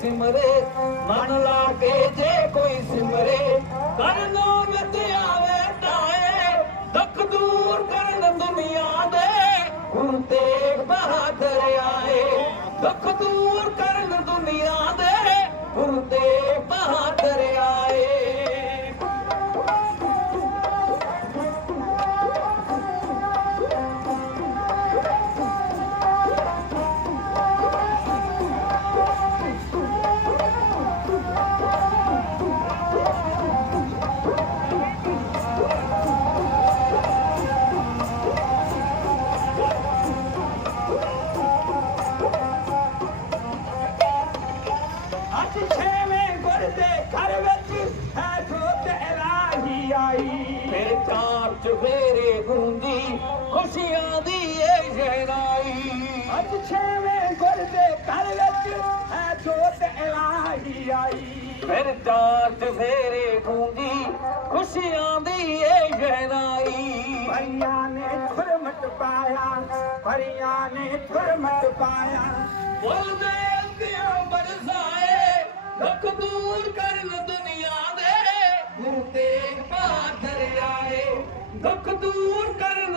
ਸਿਮਰੇ, ਮਨ ਲਾ ਕੇ ਜੇ ਕੋਈ ਸਿਮਰੇ, ਕਰਨੋਂ ਵਿੱਚ ਆਵੇ ਟਾਏ ਦੁੱਖ ਦੂਰ ਕਰਨ ਦੁਨੀਆ ਦੇ ਗੁਰੂ ਤੇਗ ਬਹਾਦਰ ਆਏ। ਦੁੱਖ ਦੂਰ ਕਰਨ ਦੁਨੀਆ ਦੇ आई। फिर चार चुफेरे बूंदी खुशियां दी ये जहराई अज छेवें गुर्दे कल वेच है जोत इलाही आई। फिर चार चुफेरे बूंदी खुशियां दी ये जहराई परियां ने थुरमट पाया परियां ने थुरमट पाया। बोल दे अंधियां बरसाए ਦੁੱਖ ਦੂਰ ਕਰ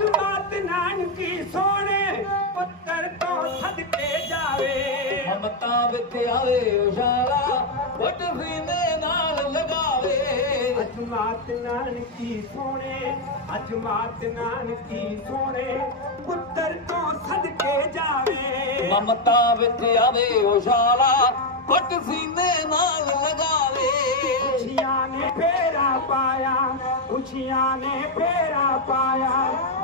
ਮਾਤ ਨਾਨਕੀ ਸੋਹਣੇ ਪੁੱਤਰ ਤੋਂ ਸਦਕੇ ਜਾਵੇ। ਮਮਤਾ ਵਿੱਚ ਆਵੇ ਉਜਾਲਾ ਵੱਡ ਸੀਨੇ ਨਾਲ ਲਗਾਵੇ। ਅੱਜ ਮਾਤ ਨਾਨਕੀ ਸੋਹਣੇ ਅੱਜ ਮਾਤ ਨਾਨਕੀ ਸੋਹਣੇ ਪੁੱਤਰ ਤੋਂ ਸਦਕੇ ਜਾਵੇ। ਮਮਤਾ ਵਿੱਚ ਆਵੇ ਉਜਾਲਾ ਵੱਡ ਸੀਨੇ ਨਾਲ ਲਗਾਵੇ। ਖੁਸ਼ੀਆਂ ਨੇ ਫੇਰਾ ਪਾਇਆ ਖੁਸ਼ੀਆਂ ਨੇ ਫੇਰਾ ਪਾਇਆ।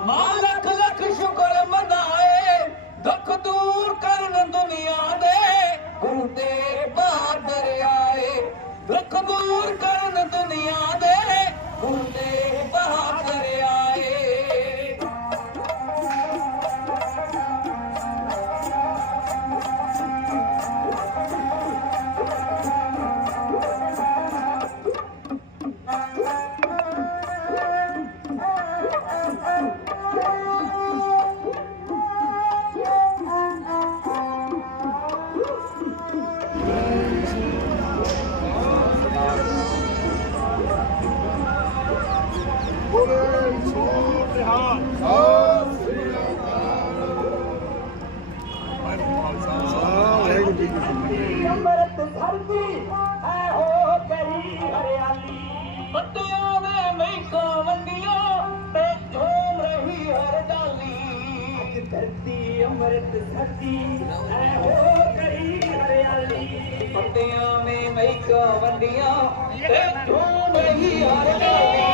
ਮਾਂ ਲੱਖ ਲੱਖ ਸ਼ੁਕਰ ਮਨਾਏ, ਦੁੱਖ ਦੂਰ ਕਰਨ ਦੁਨੀਆ ਦੇ। ਗੁਰੂ ਤੇ ਬਹਾਦਰ ਆਏ, ਦੁੱਖ ਦੂਰ ਕਰਨ ਦੁਨੀਆ ਦੇ। ਗੁਰੂ ਤੇ ਅੰਮ੍ਰਿਤ ਧਰਤੀ ਹੈ ਹੋ ਗਈ ਹਰਿਆਲੀ ਪੱਤਿਆਂ ਦੇ ਮਹਿਕਾਂ ਵੰਡੀਆਂ, ਤੇ ਝੂਮ ਰਹੀ ਹਰ ਡਾਲੀ ਧਰਤੀ ਅੰਮ੍ਰਿਤ ਧਰਤੀ ਹੈ ਹੋ ਗਈ ਹਰਿਆਲੀ। ਪੱਤਿਆਂ ਨੇ ਮਹਿਕਾਂ ਵੰਡੀਆਂ ਤੇ ਝੂਮ ਰਹੀ ਹਰ ਡਾਲੀ